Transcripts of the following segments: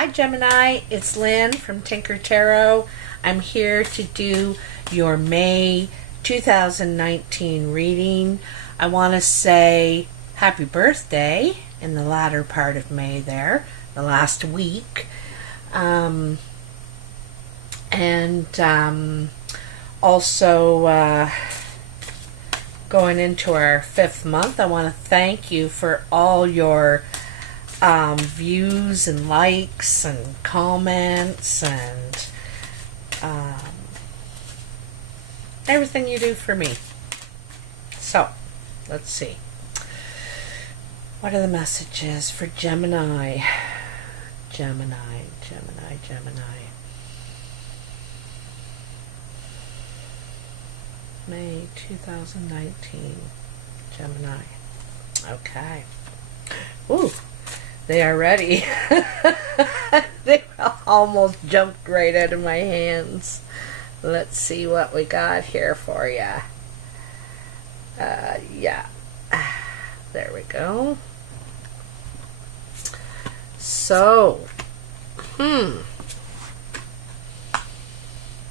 Hi Gemini, it's Lynn from Tinker Tarot. I'm here to do your May 2019 reading. I want to say happy birthday in the latter part of May there, the last week. Also going into our 5th month, I want to thank you for all your views and likes and comments and everything you do for me. So, let's see. What are the messages for Gemini? Gemini. May 2019. Gemini. Okay. Ooh. They are ready. They almost jumped right out of my hands. Let's see what we got here for you. Yeah. There we go. So,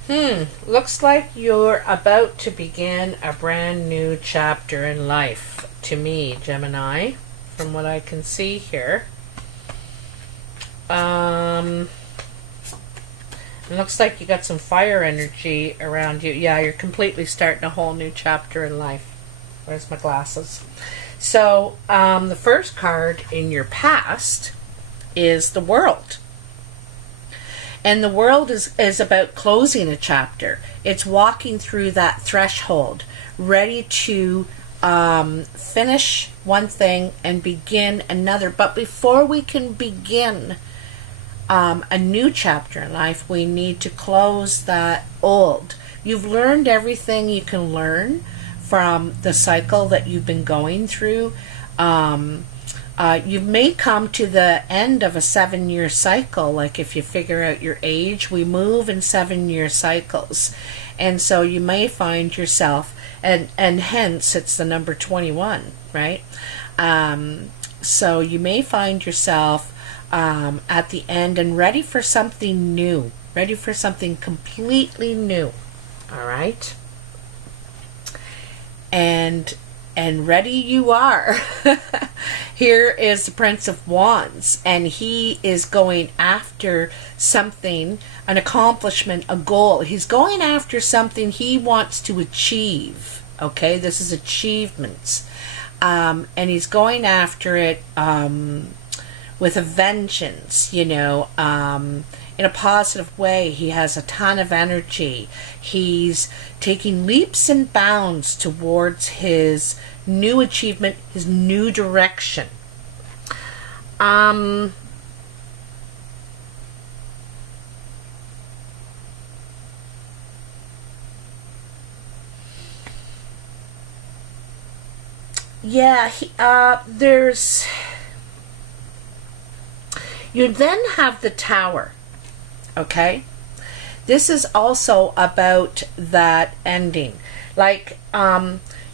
looks like you're about to begin a brand new chapter in life to me, Gemini, from what I can see here. It looks like you got some fire energy around you. Yeah, you're completely starting a whole new chapter in life. Where's my glasses? So, the first card in your past is the World. And the World is about closing a chapter. It's walking through that threshold, ready to finish one thing and begin another. But before we can begin a new chapter in life, we need to close that old. You've learned everything you can learn from the cycle that you've been going through. You may come to the end of a 7-year cycle. Like if you figure out your age, we move in 7-year cycles. And so you may find yourself, and hence it's the number 21, right? So you may find yourself at the end and ready for something new, ready for something completely new. All right? And ready you are. Here is the Prince of Wands, and he is going after something, an accomplishment, a goal. He's going after something he wants to achieve. Okay, this is achievements. And he's going after it with a vengeance, you know, in a positive way. He has a ton of energy. He's taking leaps and bounds towards his new achievement, his new direction. Yeah, there's... You then have the Tower, okay? This is also about that ending. Like,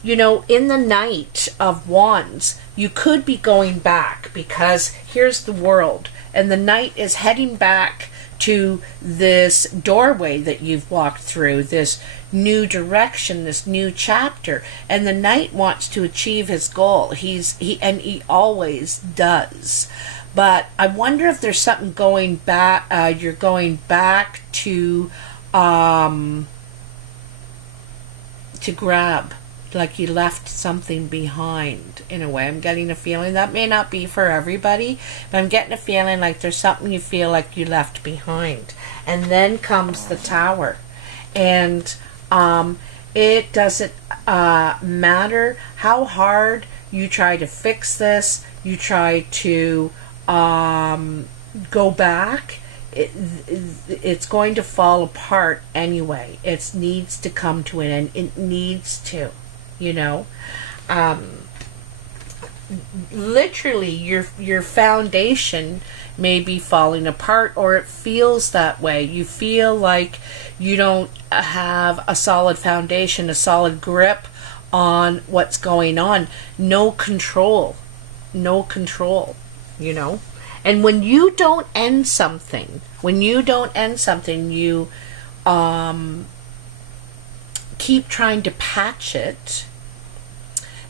you know, in the Knight of Wands, you could be going back because here's the World, and the Knight is heading back to this doorway that you've walked through, this new direction, this new chapter, and the Knight wants to achieve his goal. He always does. But I wonder if there's something going back. You're going back to grab, like you left something behind. In a way, I'm getting a feeling that may not be for everybody, but I'm getting a feeling like there's something you feel like you left behind. And then comes the Tower, and it doesn't matter how hard you try to fix this. You try to go back, it's going to fall apart anyway. It needs to come to an end. It needs to, you know. Literally, your foundation may be falling apart, or it feels that way. You feel like you don't have a solid foundation, a solid grip on what's going on. No control, you know. And when you don't end something, you keep trying to patch it,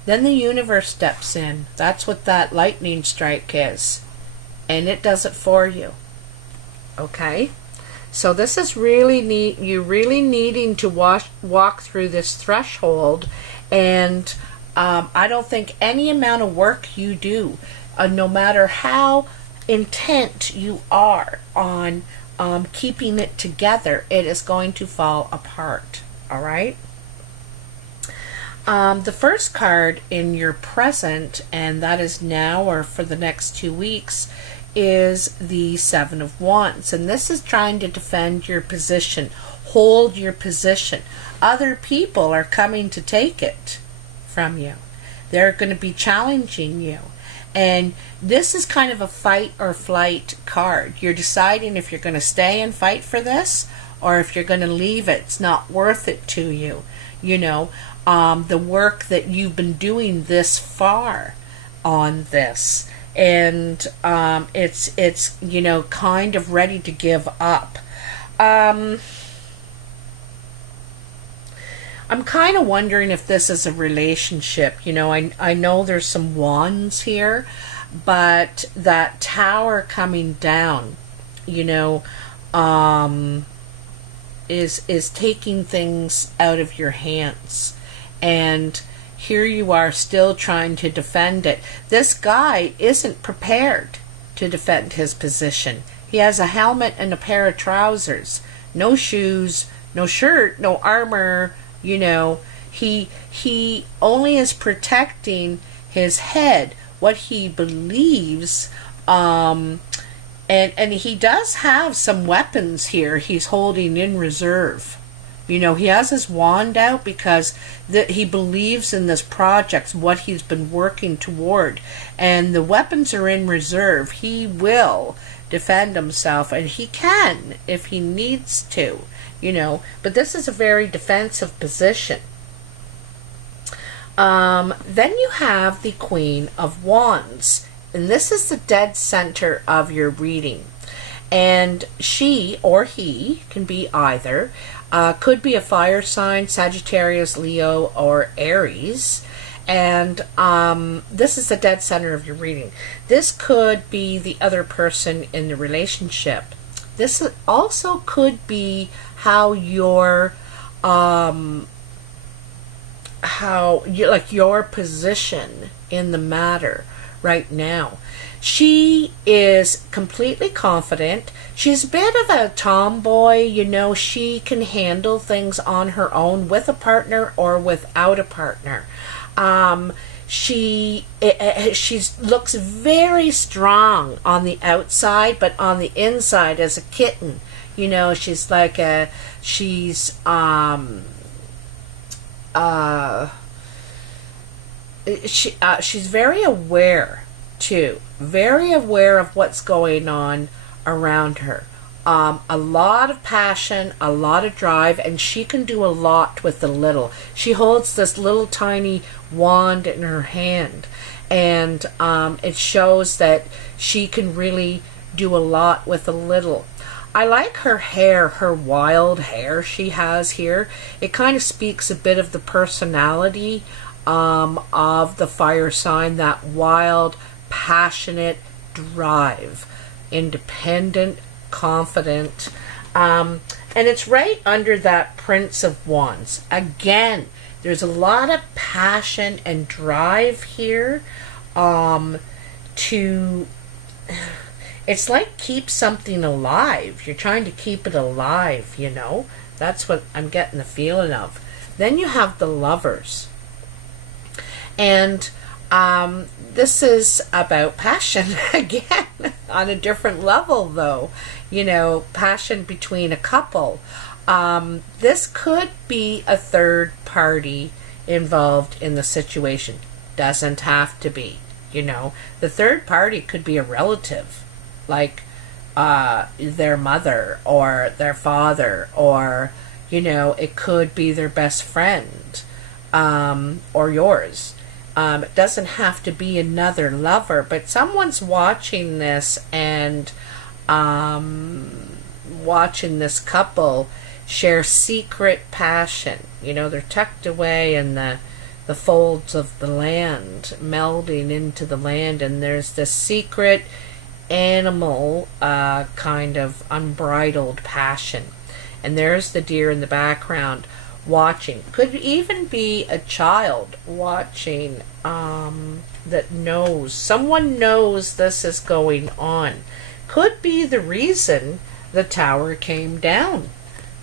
then the universe steps in. That's what that lightning strike is. And it does it for you. Okay? So this is really neat. You're really needing to walk through this threshold. And I don't think any amount of work you do, no matter how intent you are on keeping it together, it is going to fall apart. All right? The first card in your present, and that is now or for the next 2 weeks, is the Seven of Wands. And this is trying to defend your position, hold your position. Other people are coming to take it from you. They're going to be challenging you. And this is kind of a fight or flight card. You're deciding if you're going to stay and fight for this or if you're going to leave it. It's not worth it to you. You know, the work that you've been doing this far on this. And it's you know, kind of ready to give up. I'm kind of wondering if this is a relationship. You know, I know there's some wands here, but that tower coming down, you know, is taking things out of your hands. And here you are still trying to defend it. This guy isn't prepared to defend his position. He has a helmet and a pair of trousers, no shoes, no shirt, no armor. You know, he only is protecting his head, what he believes, and he does have some weapons here he's holding in reserve. You know, he has his wand out because he believes in this project, what he's been working toward, and the weapons are in reserve. He will defend himself, and he can if he needs to. You know, but this is a very defensive position. Then you have the Queen of Wands, and this is the dead center of your reading. And she or he can be either, could be a fire sign, Sagittarius, Leo, or Aries. And this is the dead center of your reading. This could be the other person in the relationship. This also could be how your your position in the matter right now. She is completely confident. She's a bit of a tomboy, you know. She can handle things on her own with a partner or without a partner. She looks very strong on the outside, but on the inside as a kitten. You know, she's like she's very aware too, very aware of what's going on around her. A lot of passion, a lot of drive, and she can do a lot with the little. She holds this little tiny wand in her hand, and it shows that she can really do a lot with a little. I like her hair, her wild hair she has here. It kind of speaks a bit of the personality of the fire sign, that wild, passionate drive, independent, confident, and it's right under that Prince of Wands. Again, there's a lot of passion and drive here it's like keep something alive. You're trying to keep it alive, you know. That's what I'm getting the feeling of. Then you have the Lovers. And this is about passion again, on a different level though. You know, passion between a couple. This could be a third party involved in the situation. Doesn't have to be, you know. The third party could be a relative, like their mother or their father, or, you know, it could be their best friend, or yours. It doesn't have to be another lover, but someone's watching this and watching this couple share secret passion. You know, they're tucked away in the folds of the land, melding into the land, and there's this secret animal kind of unbridled passion. And there's the deer in the background watching. Could even be a child watching that knows. Someone knows this is going on. Could be the reason the tower came down.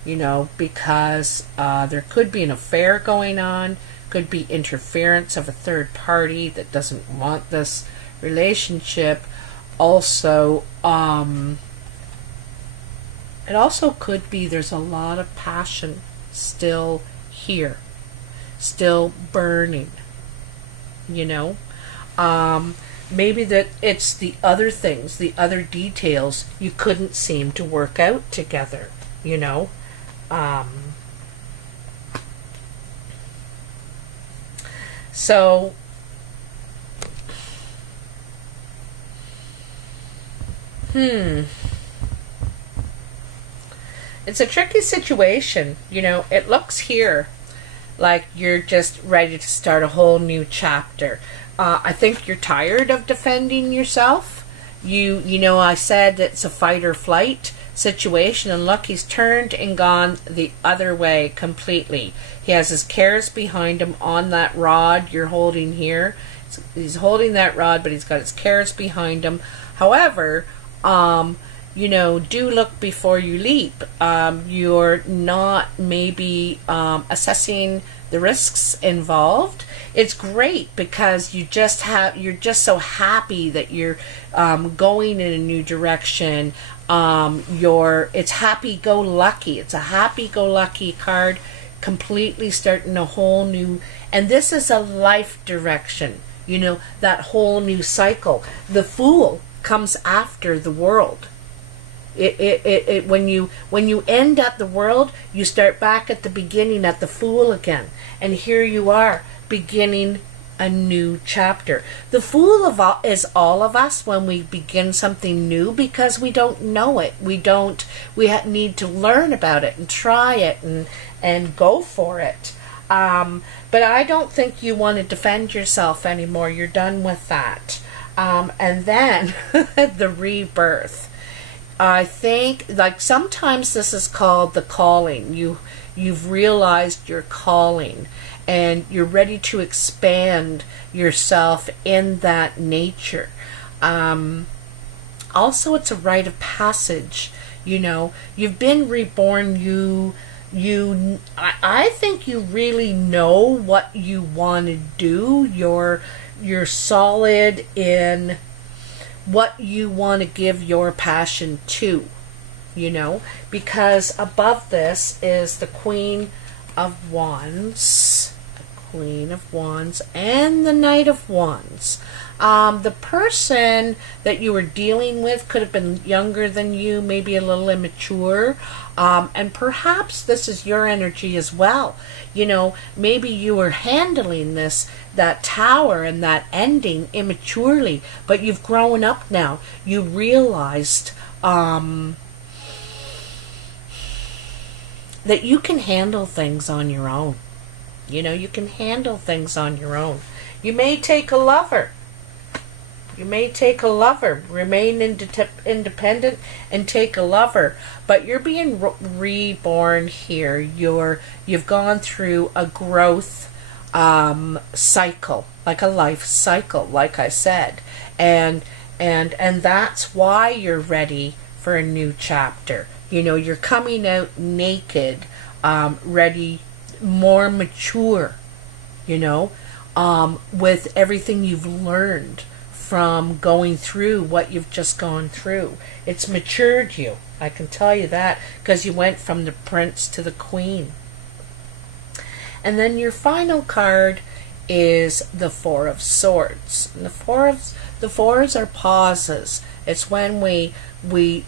You know, because there could be an affair going on. Could be interference of a third party that doesn't want this relationship. Also, it also could be there's a lot of passion still here, still burning, you know. Maybe that it's the other things, the other details you couldn't seem to work out together, you know. So it's a tricky situation, you know. It looks here like you're just ready to start a whole new chapter. I think you're tired of defending yourself. You know, I said it's a fight or flight situation, and look, he's turned and gone the other way completely. He has his cares behind him on that rod you're holding here. He's holding that rod, but he's got his cares behind him. However, you know, do look before you leap. You're not maybe assessing the risks involved. It's great because you're just so happy that you're going in a new direction. It's happy-go-lucky. It's a happy-go-lucky card, completely starting a whole new, and this is a life direction, you know, that whole new cycle. The Fool comes after the World. When you end at the World, you start back at the beginning at the Fool again, and here you are beginning a new chapter. The Fool is all of us when we begin something new, because we don't know it. We need to learn about it and try it and go for it. But I don't think you want to defend yourself anymore. You're done with that. And then the Rebirth. I think, like, sometimes this is called the calling. You've realized your calling, and you're ready to expand yourself in that nature. Also, it's a rite of passage. You know, you've been reborn. I think you really know what you want to do. You're solid in what you want to give your passion to, you know, because above this is the Queen of Wands, and the Knight of Wands. The person that you were dealing with could have been younger than you, maybe a little immature, and perhaps this is your energy as well. You know, maybe you were handling that tower and that ending immaturely, but you've grown up now. You realized that you can handle things on your own. You know, you can handle things on your own. You may take a lover. Remain independent and take a lover. But you're being reborn here. You've gone through a growth cycle, like a life cycle, like I said. And that's why you're ready for a new chapter. You know, you're coming out naked, ready, more mature, you know, with everything you've learned from going through what you've just gone through. It's matured you, I can tell you that, because you went from the Prince to the Queen. And then your final card is the Four of Swords. And the fours are pauses. It's when we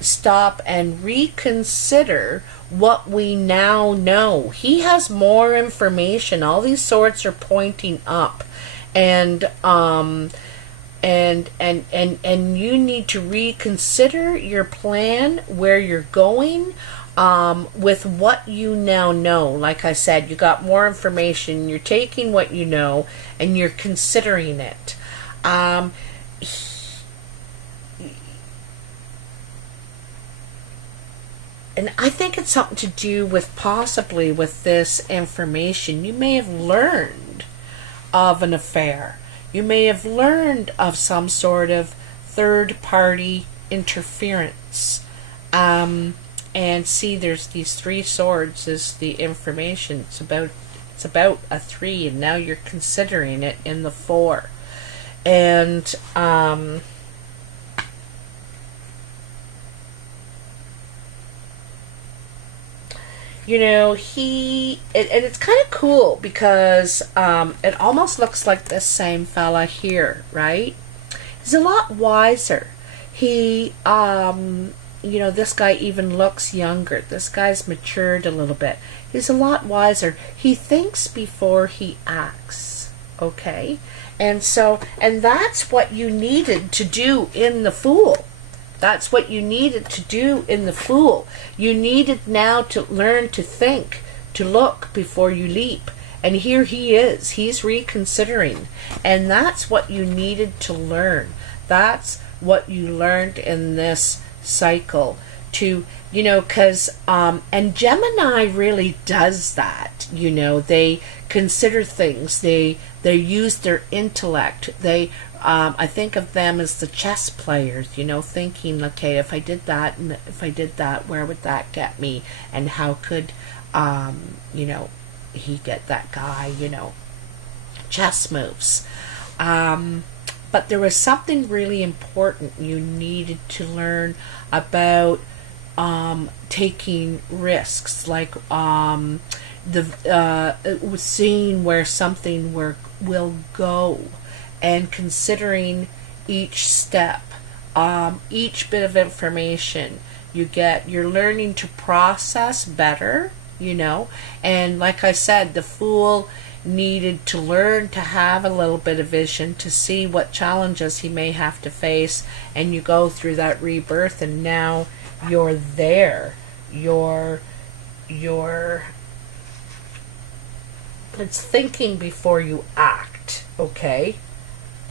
stop and reconsider what we now know. He has more information. All these swords are pointing up. and and you need to reconsider your plan, where you're going, with what you now know. Like I said, you got more information, you're taking what you know and you're considering it. And I think it's something to do with possibly with this information. You may have learned of an affair. You may have learned of some sort of third-party interference. And see, there's these 3 swords is the information. It's about a 3, and now you're considering it in the 4. And you know, and it's kind of cool because it almost looks like this same fella here, right? He's a lot wiser. He, you know, this guy even looks younger. This guy's matured a little bit. He's a lot wiser. He thinks before he acts, okay? And so, and that's what you needed to do in the Fool. That's what you needed to do in the Fool. You needed now to learn to think, to look before you leap. And here he is. He's reconsidering. And that's what you needed to learn. That's what you learned in this cycle. To, you know, because, and Gemini really does that. You know, they consider things. They use their intellect. They, I think of them as the chess players, you know, thinking, okay, if I did that, and if I did that, where would that get me? And how could, you know, he get that guy, you know, chess moves. But there was something really important you needed to learn about taking risks, like seeing where something will go, and considering each step, each bit of information you get. You're learning to process better, you know. And like I said, the Fool needed to learn to have a little bit of vision to see what challenges he may have to face, and you go through that rebirth, and now you're there. It's thinking before you act, okay?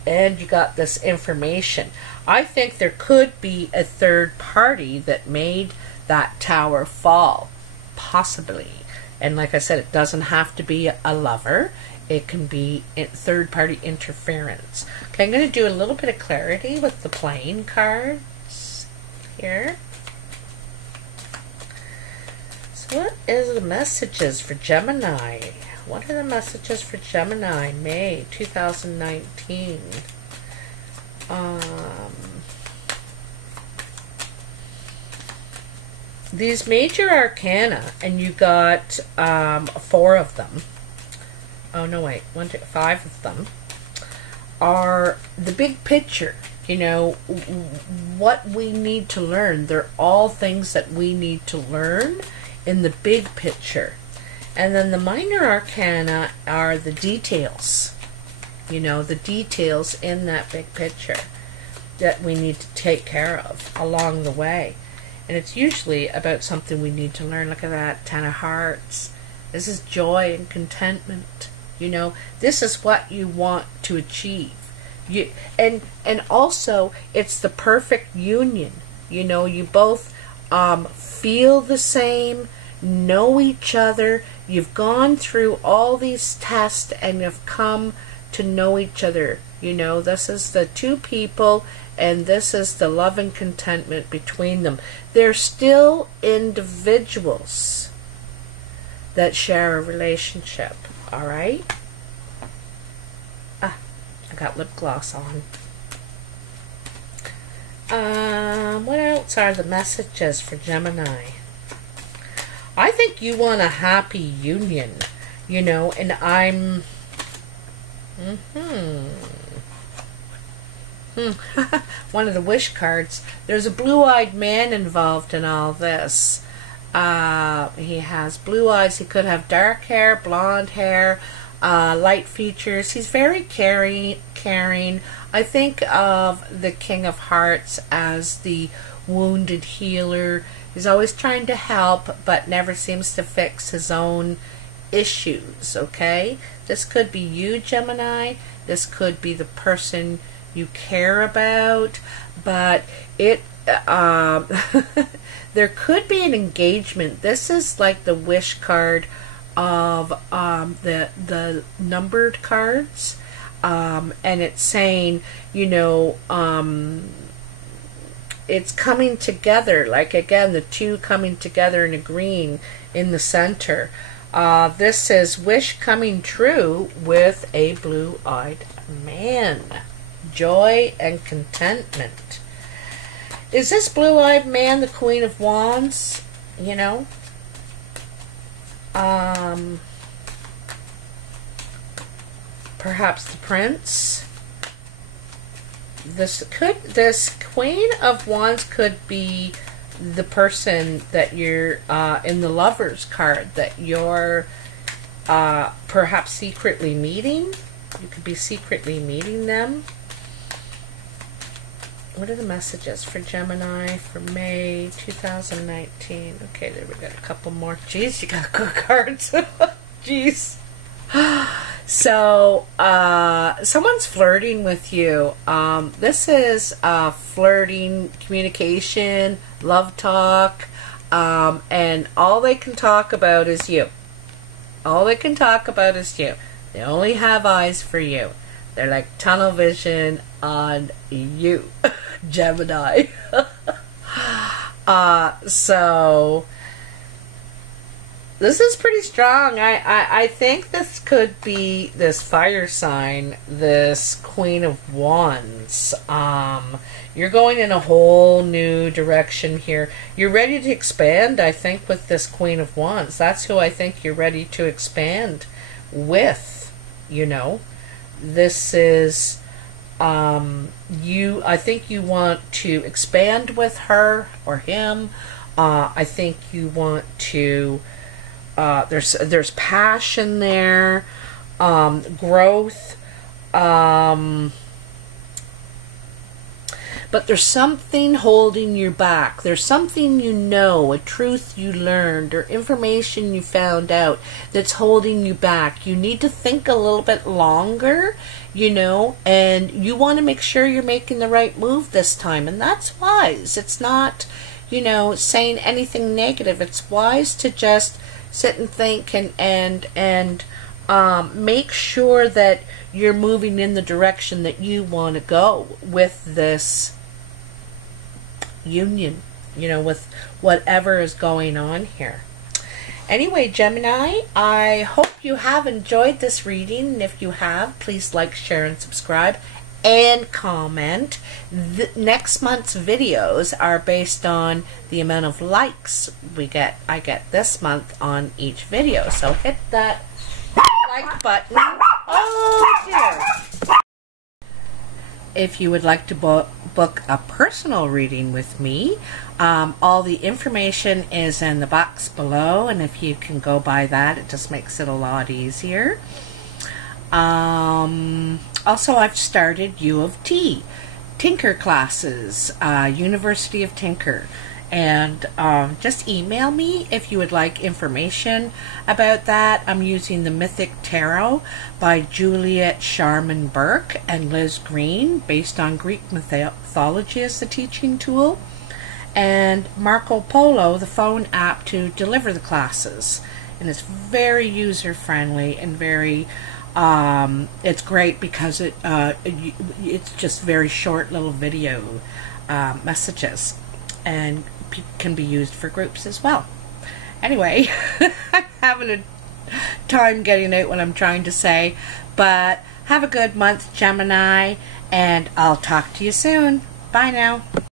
And you got this information. I think there could be a third party that made that tower fall, possibly. And like I said, it doesn't have to be a lover. It can be third-party interference. Okay, I'm going to do a little bit of clarity with the playing cards here. So what is the messages for Gemini? What are the messages for Gemini, May 2019? These major arcana, and you got 4 of them. Oh no, wait, 1, 2, 5 of them are the big picture. You know, what we need to learn. They're all things that we need to learn in the big picture. And then the minor arcana are the details. You know, the details in that big picture that we need to take care of along the way. And it's usually about something we need to learn. Look at that, 10 of Hearts. This is joy and contentment. You know, this is what you want to achieve. And also, it's the perfect union. You know, you both feel the same, know each other. You've gone through all these tests and you've come to know each other. You know, this is the 2 people, and this is the love and contentment between them. They're still individuals that share a relationship, all right? I got lip gloss on. What else are the messages for Gemini? I think you want a happy union, you know, and I'm... One of the wish cards. There's a blue-eyed man involved in all this. He has blue eyes. He could have dark hair, blonde hair. light features. He's very caring. I think of the King of Hearts as the wounded healer. He's always trying to help, but never seems to fix his own issues, okay? This could be you, Gemini. This could be the person you care about, but it there could be an engagement. This is like the wish card of the numbered cards, and it's saying, you know, it's coming together, like again the two coming together and agreeing in the center. This is wish coming true with a blue-eyed man. Joy and contentment. Is this blue-eyed man the Queen of Wands? You know? Perhaps the Prince? This Queen of Wands could be the person that you're in the Lovers card, that you're perhaps secretly meeting. You could be secretly meeting them. What are the messages for Gemini for May 2019? Okay, there we got a couple more. Jeez, you got good cards. Jeez. So, someone's flirting with you. This is flirting, communication, love talk, and all they can talk about is you. All they can talk about is you. They only have eyes for you. They're like tunnel vision on you, Gemini. So this is pretty strong. I think this could be this fire sign, this Queen of Wands. You're going in a whole new direction here. You're ready to expand, I think, with this Queen of Wands. That's who I think you're ready to expand with, you know. This is I think you want to expand with her or him. I think you want to there's passion there, growth, but there's something holding you back. There's something you know, a truth you learned, or information you found out that's holding you back. You need to think a little bit longer, you know, and you want to make sure you're making the right move this time, and that's wise. It's not, you know, saying anything negative. It's wise to just sit and think and make sure that you're moving in the direction that you want to go with this union, you know, with whatever is going on here. Anyway, Gemini, I hope you have enjoyed this reading, and if you have, please like, share, and subscribe, and comment. Next month's videos are based on the amount of likes I get this month on each video, so hit that like button. Oh dear. If you would like to book a personal reading with me, all the information is in the box below, and if you can go by that, it just makes it a lot easier. Also, I've started U of T, Tinker classes, University of Tinker. And just email me if you would like information about that. I'm using the Mythic Tarot by Juliet Sharman Burke and Liz Green, based on Greek mythology as the teaching tool, and Marco Polo, the phone app to deliver the classes. And it's very user-friendly and very it's great because it's just very short little video messages, and can be used for groups as well. Anyway, I'm having a time getting out what I'm trying to say, but have a good month, Gemini, and I'll talk to you soon. Bye now.